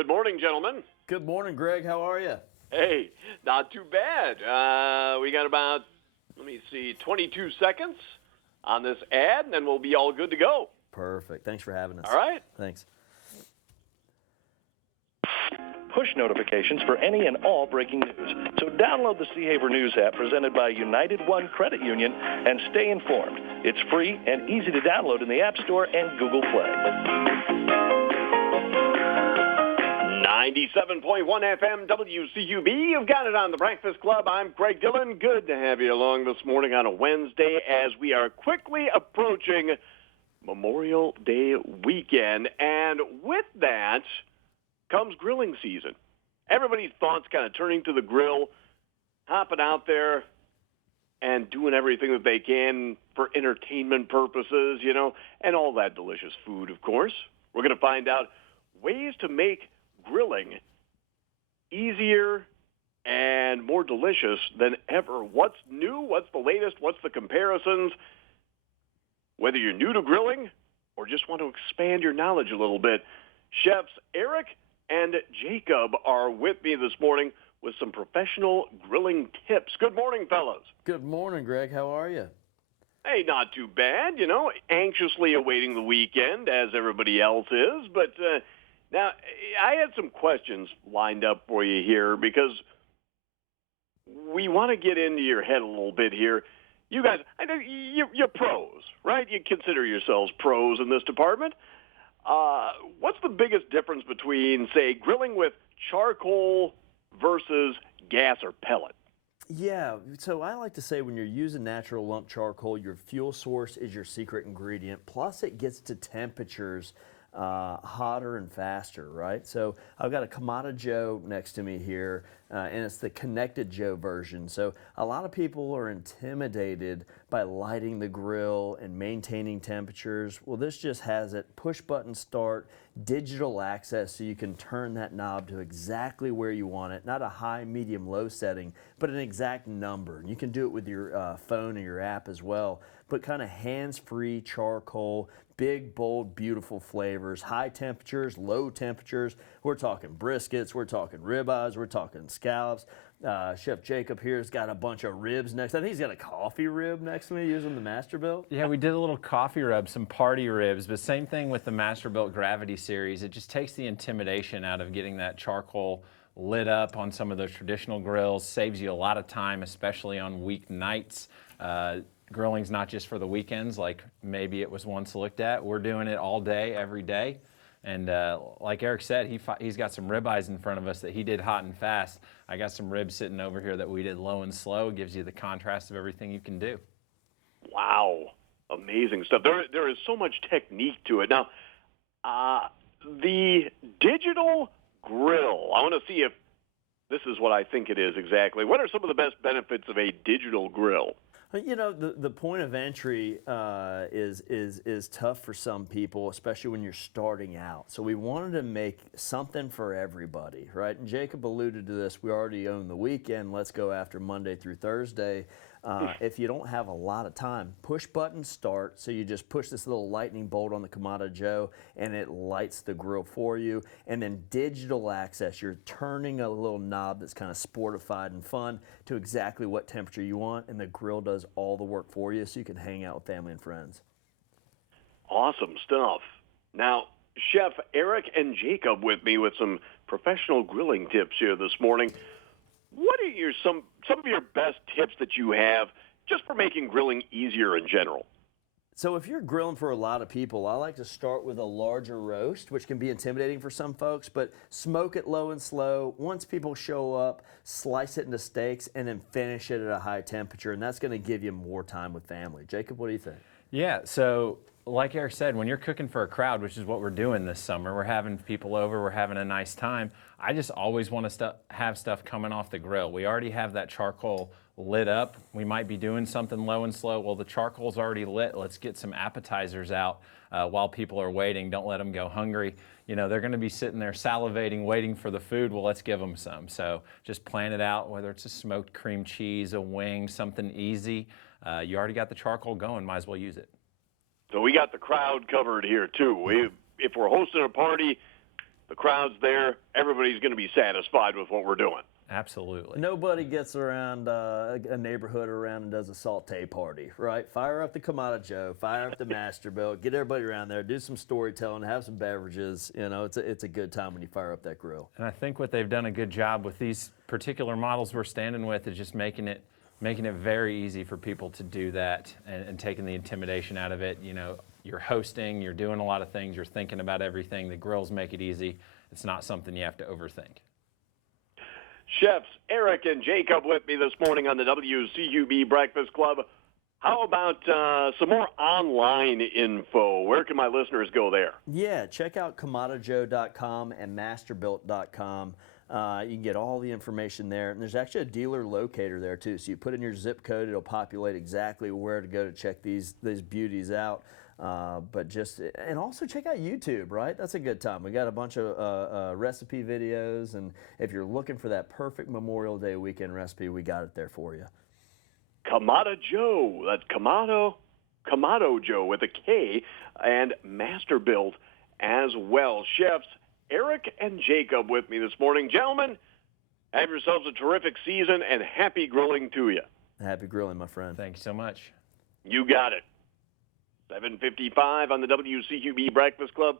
Good morning, gentlemen. Good morning, Greg. How are you? Hey, not too bad. We got about, 22 seconds on this ad, and then we'll be all good to go. Perfect. Thanks for having us. All right. Thanks. Push notifications for any and all breaking news. So download the Seahaver News app presented by United One Credit Union and stay informed. It's free and easy to download in the App Store and Google Play. 97.1 FM WCUB. You've got it on the Breakfast Club. I'm Greg Dillon. Good to have you along this morning on a Wednesday as we are quickly approaching Memorial Day weekend. And with that comes grilling season. Everybody's thoughts kind of turning to the grill, hopping out there and doing everything that they can for entertainment purposes, and all that delicious food, of course. We're going to find out ways to make grilling easier and more delicious than ever. What's new? What's the latest? What's the comparisons? Whether you're new to grilling or just want to expand your knowledge a little bit, Chefs Eric and Jacob are with me this morning with some professional grilling tips. Good morning, fellas. Good morning, Greg. How are you? Hey, not too bad, anxiously awaiting the weekend as everybody else is. But now, I had some questions lined up for you here because we want to get into your head a little bit here. You guys, I know you're pros, right? You consider yourselves pros in this department. What's the biggest difference between, say, grilling with charcoal versus gas or pellet? Yeah, so I like to say when you're using natural lump charcoal, your fuel source is your secret ingredient. Plus, it gets to temperatures hotter and faster, right? So I've got a Kamado Joe next to me here, and it's the Connected Joe version. So a lot of people are intimidated by lighting the grill and maintaining temperatures. Well, this just has it push button start, digital access, so you can turn that knob to exactly where you want it. Not a high, medium, low setting, but an exact number. And you can do it with your phone and your app as well. But kind of hands-free charcoal, big, bold, beautiful flavors, high temperatures, low temperatures. We're talking briskets, we're talking ribeyes, we're talking scallops. Chef Jacob here's got a bunch of ribs next. I think he's got a coffee rib next to me using the Masterbuilt. Yeah, we did a little coffee rub, some party ribs, but same thing with the Masterbuilt Gravity Series. It just takes the intimidation out of getting that charcoal lit up on some of those traditional grills, saves you a lot of time, especially on weeknights. Grilling's not just for the weekends like maybe it was once looked at. We're doing it all day, every day. And like Eric said, he's got some ribeyes in front of us that he did hot and fast. I got some ribs sitting over here that we did low and slow. It gives you the contrast of everything you can do. Wow. Amazing stuff. There is so much technique to it. Now, the digital grill, I want to see if this is what I think it is exactly. What are some of the best benefits of a digital grill? The point of entry is tough for some people, especially when you're starting out. So we wanted to make something for everybody, right? And Jacob alluded to this. We already own the weekend. Let's go after Monday through Thursday. If you don't have a lot of time, push button start. So you just push this little lightning bolt on the Kamado Joe and it lights the grill for you. And then digital access, you're turning a little knob that's kind of sportified and fun to exactly what temperature you want, and the grill does all the work for you so you can hang out with family and friends. Awesome stuff. Now, Chef Eric and Jacob with me with some professional grilling tips here this morning. What are some of your best tips that you have just for making grilling easier in general? So if you're grilling for a lot of people, I like to start with a larger roast, which can be intimidating for some folks, but smoke it low and slow. Once people show up, slice it into steaks, and then finish it at a high temperature, and that's going to give you more time with family. Jacob, what do you think? Yeah, so like Eric said, when you're cooking for a crowd, which is what we're doing this summer, we're having people over, we're having a nice time. I just always want to have stuff coming off the grill. We already have that charcoal lit up. We might be doing something low and slow. Well, the charcoal's already lit. Let's get some appetizers out while people are waiting. Don't let them go hungry. They're going to be sitting there salivating, waiting for the food. Well, let's give them some. So just plan it out, whether it's a smoked cream cheese, a wing, something easy. You already got the charcoal going. Might as well use it. So we got the crowd covered here, too. If we're hosting a party, the crowd's there, everybody's going to be satisfied with what we're doing. Absolutely. Nobody gets around a neighborhood around and does a saute party, right? Fire up the Kamado Joe, fire up the Masterbuilt, get everybody around there, do some storytelling, have some beverages. You know, it's a good time when you fire up that grill. And I think what they've done a good job with these particular models we're standing with is just making it very easy for people to do that and taking the intimidation out of it. You know, you're hosting, you're doing a lot of things, you're thinking about everything. The grills make it easy. It's not something you have to overthink. Chefs Eric and Jacob with me this morning on the WCUB Breakfast Club. How about some more online info? Where can my listeners go there? Yeah, check out KamadoJoe.com and Masterbuilt.com. You can get all the information there. And there's actually a dealer locator there, too. So you put in your zip code, it'll populate exactly where to go to check these beauties out. And also check out YouTube, right? That's a good time. We got a bunch of recipe videos, and if you're looking for that perfect Memorial Day weekend recipe, we got it there for you. Kamado Joe. That's Kamado Joe with a K, and Masterbuilt as well. Chefs Eric and Jacob with me this morning. Gentlemen, have yourselves a terrific season, and happy grilling to you. Happy grilling, my friend. Thank you so much. You got it. 7:55 on the WCUB Breakfast Club.